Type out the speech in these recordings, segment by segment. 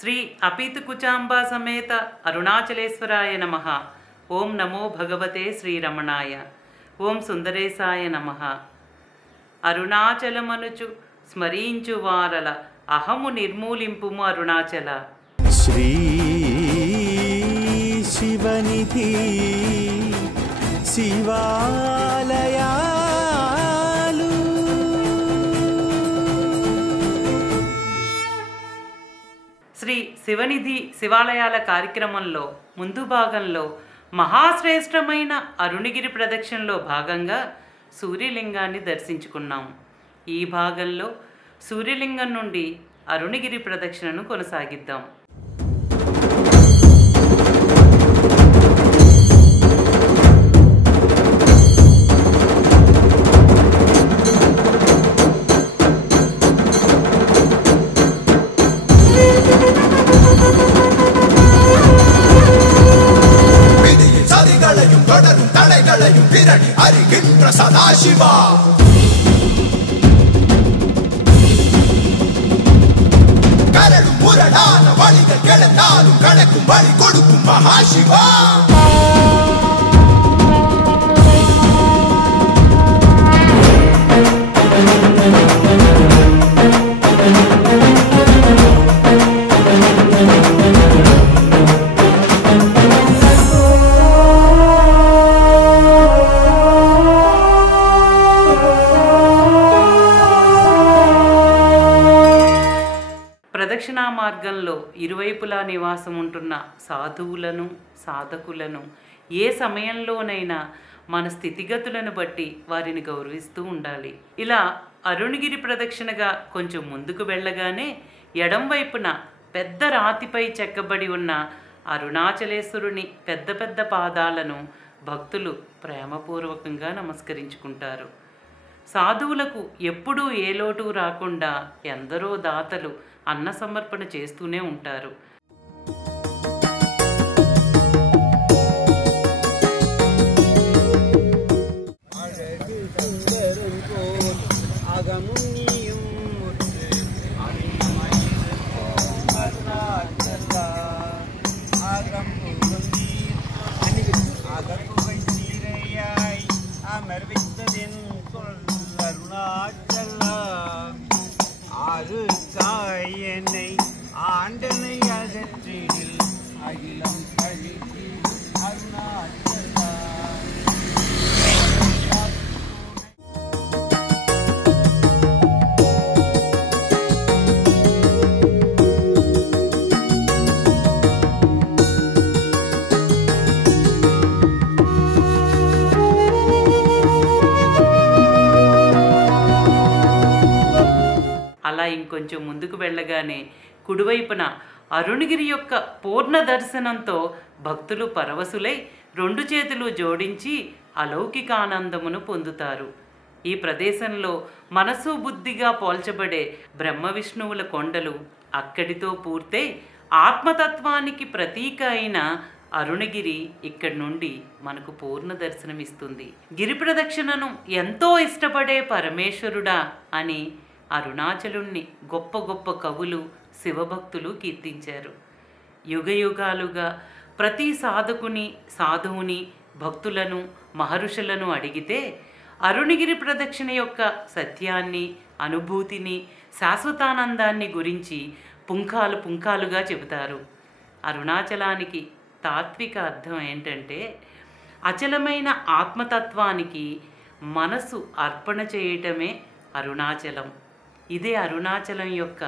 శ్రీ అపీతకుచాంబా సమేత అరుణాచలేశ్వరాయ నమః. ఓం నమో భగవతే శ్రీరమణాయ. ఓం సుందరేశాయ నమః. అరుణాచలమనుచు స్మరించు వారల అహము నిర్మూలింపుము అరుణాచల. శ్రీ శివనిధి శివాలయాలు. శ్రీ శివనిధి శివాలయాల కార్యక్రమంలో ముందు భాగంలో మహాశ్రేష్టమైన అరుణగిరి ప్రదక్షిణలో భాగంగా సూర్యలింగాన్ని దర్శించుకున్నాం. ఈ భాగంలో సూర్యలింగం నుండి అరుణగిరి ప్రదక్షిణను కొనసాగిద్దాం. సదాశివా కరడు మురడాన వళిగ కెళతాను కడకు బలి కొడుకు మహాశివా. ప్రదక్షిణా మార్గంలో ఇరువైపులా నివాసం ఉంటున్న సాధువులను సాధకులను ఏ సమయంలోనైనా మన స్థితిగతులను బట్టి వారిని గౌరవిస్తూ ఉండాలి. ఇలా అరుణగిరి ప్రదక్షిణగా కొంచెం ముందుకు వెళ్ళగానే ఎడం వైపున పెద్ద రాతిపై చెక్కబడి ఉన్న అరుణాచలేశ్వరుని పెద్ద పెద్ద పాదాలను భక్తులు ప్రేమపూర్వకంగా నమస్కరించుకుంటారు. సాధువులకు ఎప్పుడూ ఏ లోటు రాకుండా ఎందరో దాతలు అన్న సమర్పణ చేస్తూనే ఉంటారు. என்னை ஆண்டனை அகற்றிடில் அகிலம் கழித்து அருணாச்சலா. అలా ఇంకొంచెం ముందుకు వెళ్ళగానే కుడివైపున అరుణగిరి యొక్క పూర్ణ దర్శనంతో భక్తులు పరవశులై రెండు చేతులు జోడించి అలౌకిక ఆనందమును పొందుతారు. ఈ ప్రదేశంలో మనసు బుద్ధిగా పోల్చబడే బ్రహ్మ విష్ణువుల కొండలు అక్కడితో పూర్తయి ఆత్మతత్వానికి ప్రతీక అయిన అరుణగిరి ఇక్కడి నుండి మనకు పూర్ణ దర్శనమిస్తుంది. గిరి ప్రదక్షిణను ఎంతో ఇష్టపడే పరమేశ్వరుడా అని అరుణాచలుణ్ణి గొప్ప గొప్ప కవులు శివభక్తులు కీర్తించారు. యుగయుగాలుగా ప్రతి సాధువుని భక్తులను మహర్షులను అడిగితే అరుణగిరి ప్రదక్షిణ యొక్క సత్యాన్ని అనుభూతిని శాశ్వతానందాన్ని గురించి పుంఖాలుగా చెబుతారు. అరుణాచలానికి తాత్విక అర్థం ఏంటంటే అచలమైన ఆత్మతత్వానికి మనసు అర్పణ చేయటమే అరుణాచలం. ఇదే అరుణాచలం యొక్క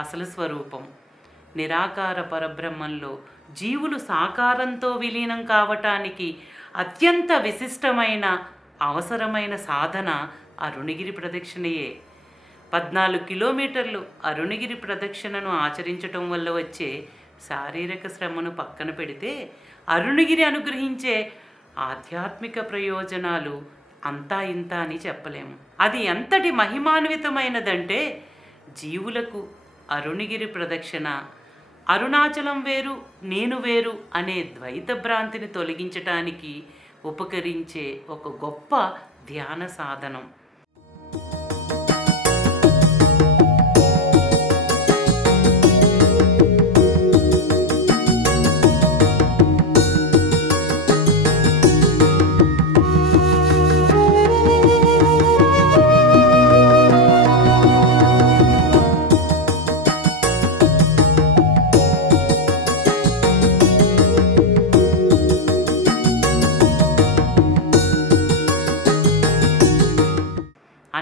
అసలు స్వరూపం. నిరాకార పరబ్రహ్మంలో జీవులు సాకారంతో విలీనం కావటానికి అత్యంత విశిష్టమైన అవసరమైన సాధన అరుణగిరి ప్రదక్షిణయే. 14 కిలోమీటర్లు అరుణగిరి ప్రదక్షిణను ఆచరించటం వల్ల వచ్చే శారీరక శ్రమను పక్కన పెడితే అరుణగిరి అనుగ్రహించే ఆధ్యాత్మిక ప్రయోజనాలు అంతా ఇంత అని చెప్పలేము. అది ఎంతటి మహిమాన్వితమైనదంటే జీవులకు అరుణగిరి ప్రదక్షిణ అరుణాచలం వేరు నేను వేరు అనే ద్వైత భ్రాంతిని తొలగించటానికి ఉపకరించే ఒక గొప్ప ధ్యాన సాధనం.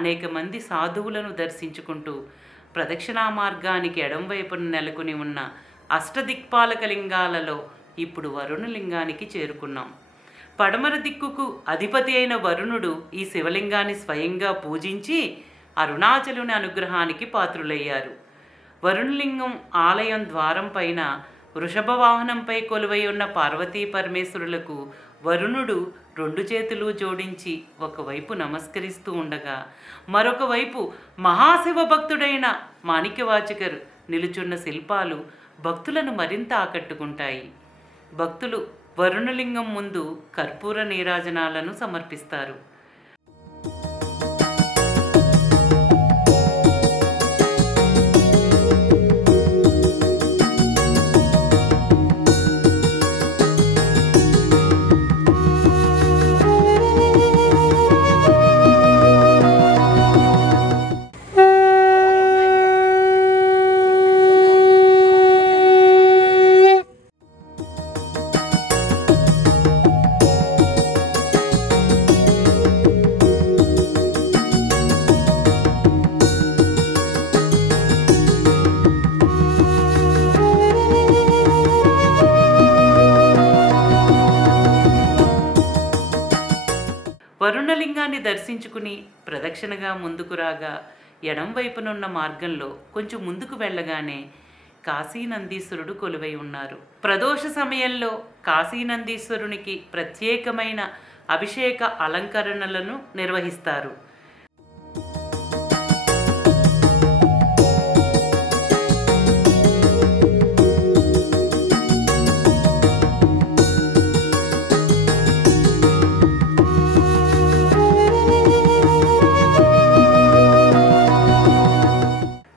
అనేక మంది సాధువులను దర్శించుకుంటూ ప్రదక్షిణా మార్గానికి ఎడంవైపున నెలకొని ఉన్న అష్టదిక్పాలక లింగాలలో ఇప్పుడు వరుణలింగానికి చేరుకున్నాం. పడమర దిక్కుకు అధిపతి అయిన వరుణుడు ఈ శివలింగాన్ని స్వయంగా పూజించి అరుణాచలుని అనుగ్రహానికి పాత్రులయ్యారు. వరుణలింగం ఆలయం ద్వారం పైన వృషభ వాహనంపై కొలువై ఉన్న పార్వతీ పరమేశ్వరులకు వరుణుడు 2 చేతులు జోడించి ఒకవైపు నమస్కరిస్తూ ఉండగా మరొక వైపు మహాశివ భక్తుడైన మాణిక్యవాచకర్ నిలుచున్న శిల్పాలు భక్తులను మరింత ఆకట్టుకుంటాయి. భక్తులు వరుణలింగం ముందు కర్పూర నీరాజనాలను సమర్పిస్తారు. వరుణలింగాన్ని దర్శించుకుని ప్రదక్షిణగా ముందుకు రాగా ఎడం వైపునున్న మార్గంలో కొంచెం ముందుకు వెళ్ళగానే కాశీనందీశ్వరుడు కొలువై ఉన్నారు. ప్రదోష సమయంలో కాశీనందీశ్వరునికి ప్రత్యేకమైన అభిషేక అలంకరణలను నిర్వహిస్తారు.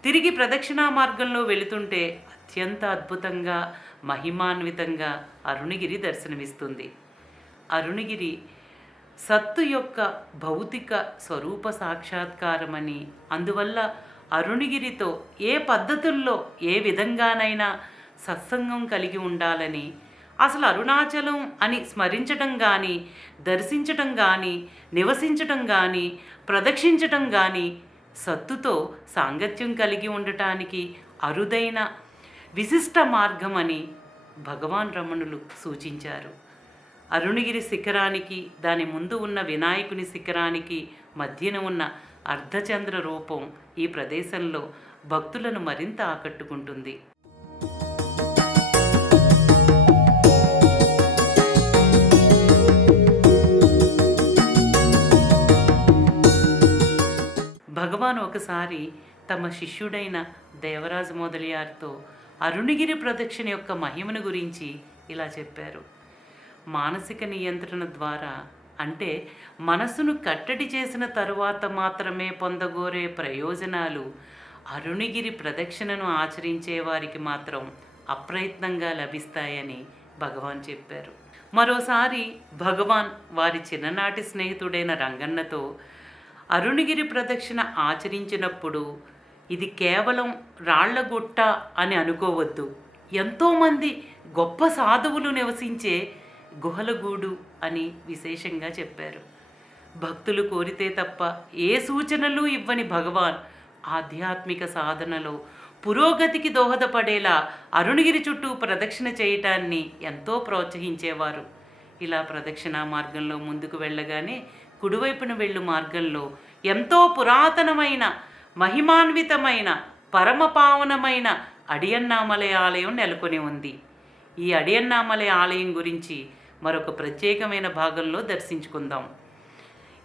తిరిగి ప్రదక్షిణా మార్గంలో వెళుతుంటే అత్యంత అద్భుతంగా మహిమాన్వితంగా అరుణగిరి దర్శనమిస్తుంది. అరుణగిరి సత్తు యొక్క భౌతిక స్వరూప సాక్షాత్కారమని, అందువల్ల అరుణగిరితో ఏ పద్ధతుల్లో ఏ విధంగానైనా సత్సంగం కలిగి ఉండాలని, అసలు అరుణాచలం అని స్మరించటం కానీ, దర్శించటం కానీ, నివసించటం కానీ, ప్రదక్షించటం కానీ సత్తుతో సాంగత్యం కలిగి ఉండటానికి అరుదైన విశిష్ట మార్గం అని భగవాన్ రమణులు సూచించారు. అరుణగిరి శిఖరానికి, దాని ముందు ఉన్న వినాయకుని శిఖరానికి మధ్యన ఉన్న అర్ధచంద్ర రూపం ఈ ప్రదేశంలో భక్తులను మరింత ఆకట్టుకుంటుంది. భగవాన్ ఒకసారి తమ శిష్యుడైన దేవరాజ మొదలియార్తో అరుణగిరి ప్రదక్షిణ యొక్క మహిమను గురించి ఇలా చెప్పారు. మానసిక నియంత్రణ ద్వారా, అంటే మనసును కట్టడి చేసిన తరువాత మాత్రమే పొందగోరే ప్రయోజనాలు అరుణగిరి ప్రదక్షిణను ఆచరించే వారికి మాత్రం అప్రయత్నంగా లభిస్తాయని భగవాన్ చెప్పారు. మరోసారి భగవాన్ వారి చిన్ననాటి స్నేహితుడైన రంగన్నతో అరుణగిరి ప్రదక్షిణ ఆచరించినప్పుడు ఇది కేవలం రాళ్లగుట్ట అని అనుకోవద్దు, ఎంతోమంది గొప్ప సాధువులు నివసించే గుహలగూడు అని విశేషంగా చెప్పారు. భక్తులు కోరితే తప్ప ఏ సూచనలు ఇవ్వని భగవాన్ ఆధ్యాత్మిక సాధనలో పురోగతికి దోహదపడేలా అరుణగిరి చుట్టూ ప్రదక్షిణ చేయటాన్ని ఎంతో ప్రోత్సహించేవారు. ఇలా ప్రదక్షిణా మార్గంలో ముందుకు వెళ్ళగానే కుడివైపున వెళ్ళు మార్గంలో ఎంతో పురాతనమైన మహిమాన్వితమైన పరమపావనమైన అడియన్నామలై ఆలయం నెలకొని ఉంది. ఈ అడియన్నామలై ఆలయం గురించి మరొక ప్రత్యేకమైన భాగంలో దర్శించుకుందాం.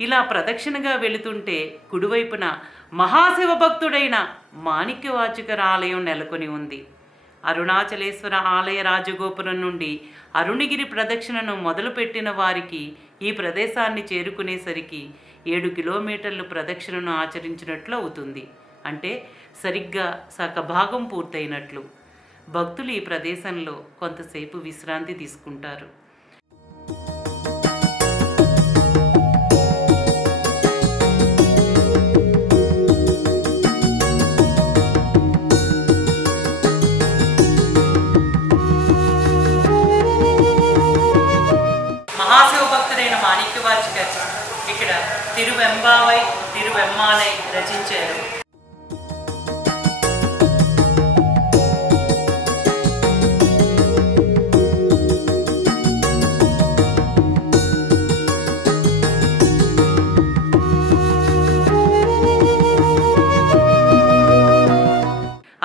ఇలా ప్రదక్షిణగా వెళుతుంటే కుడివైపున మహాశివ భక్తుడైన మాణిక్యవాచకర్ ఆలయం నెలకొని ఉంది. అరుణాచలేశ్వర ఆలయ రాజగోపురం నుండి అరుణగిరి ప్రదక్షిణను మొదలుపెట్టిన వారికి ఈ ప్రదేశాన్ని చేరుకునేసరికి 7 కిలోమీటర్లు ప్రదక్షిణను ఆచరించినట్లు అవుతుంది. అంటే సరిగ్గా సగభాగం పూర్తయినట్లు. భక్తులు ఈ ప్రదేశంలో కొంతసేపు విశ్రాంతి తీసుకుంటారు. మహాశివ భక్తుడైన మాణిక్యవాచకర్ ఇక్కడ తిరువెంబావై తిరువెమ్మాలై రచించారు.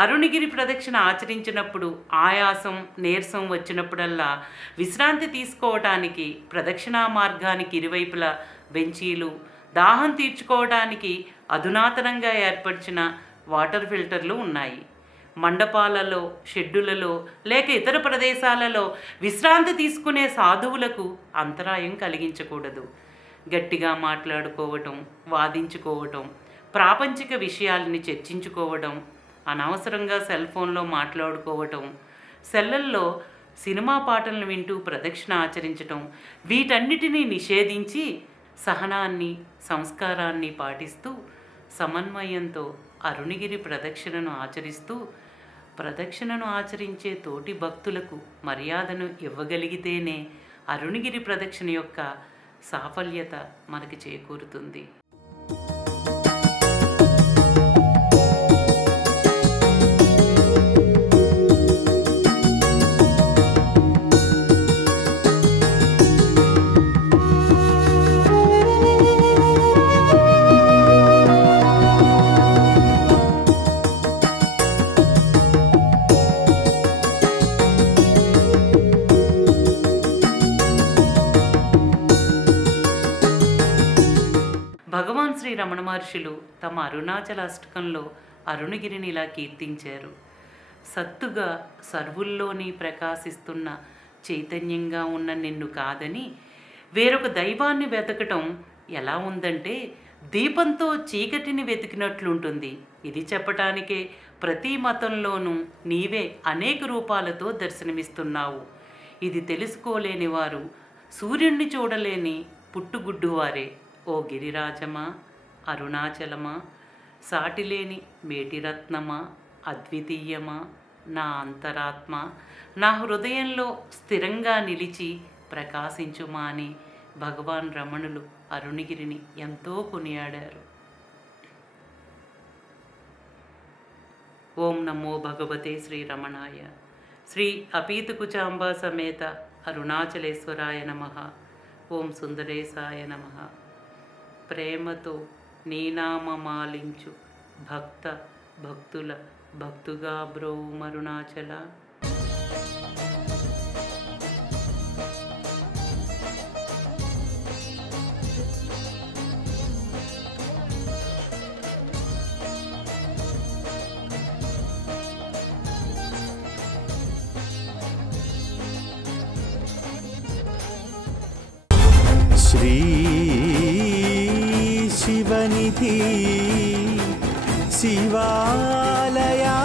అరుణగిరి ప్రదక్షిణ ఆచరించినప్పుడు ఆయాసం నీరసం వచ్చినప్పుడల్లా విశ్రాంతి తీసుకోవటానికి ప్రదక్షిణా మార్గానికి ఇరువైపులా బెంచీలు, దాహం తీర్చుకోవడానికి అధునాతనంగా ఏర్పరిచిన వాటర్ ఫిల్టర్లు ఉన్నాయి. మండపాలలో, షెడ్డులలో లేక ఇతర ప్రదేశాలలో విశ్రాంతి తీసుకునే సాధువులకు అంతరాయం కలిగించకూడదు. గట్టిగా మాట్లాడుకోవటం, వాదించుకోవటం, ప్రాపంచిక విషయాలని చర్చించుకోవడం, అనవసరంగా సెల్ ఫోన్లో మాట్లాడుకోవటం, సెల్లల్లో సినిమా పాటలను వింటూ ప్రదక్షిణ ఆచరించటం, వీటన్నిటినీ నిషేధించి సహనాన్ని, సంస్కారాన్ని పాటిస్తూ సమన్వయంతో అరుణగిరి ప్రదక్షిణను ఆచరిస్తూ ప్రదక్షిణను ఆచరించే తోటి భక్తులకు మర్యాదను ఇవ్వగలిగితేనే అరుణగిరి ప్రదక్షిణ యొక్క సాఫల్యత మనకి చేకూరుతుంది. భగవాన్ శ్రీ రమణ మహర్షులు తమ అరుణాచలాష్టకంలో అరుణగిరిని ఇలా కీర్తించారు. సత్తుగా సర్వుల్లోని ప్రకాశిస్తున్న చైతన్యంగా ఉన్న నిన్ను కాదని వేరొక దైవాన్ని వెతకటం ఎలా ఉందంటే దీపంతో చీకటిని వెతికినట్లుంటుంది. ఇది చెప్పటానికే ప్రతి మతంలోనూ నీవే అనేక రూపాలతో దర్శనమిస్తున్నావు. ఇది తెలుసుకోలేని వారు సూర్యుణ్ణి చూడలేని పుట్టుగుడ్డువారే. ఓ గిరిరాజమా, అరుణాచలమా, సాటిలేని మేటిరత్నమా, అద్వితీయమా, నా అంతరాత్మ, నా హృదయంలో స్థిరంగా నిలిచి ప్రకాశించుమా అని భగవాన్ రమణులు అరుణగిరిని ఎంతో కొనియాడారు. ఓం నమో భగవతే శ్రీరమణాయ. శ్రీ అపీతకుచాంబా సమేత అరుణాచలేశ్వరాయ నమః. ఓం సుందరేశాయ నమః. ప్రేమతో నీనామమాలించు భక్తుల భక్తుగా బ్రోమరుణాచల. శ్రీ శివనిధి శివాలయా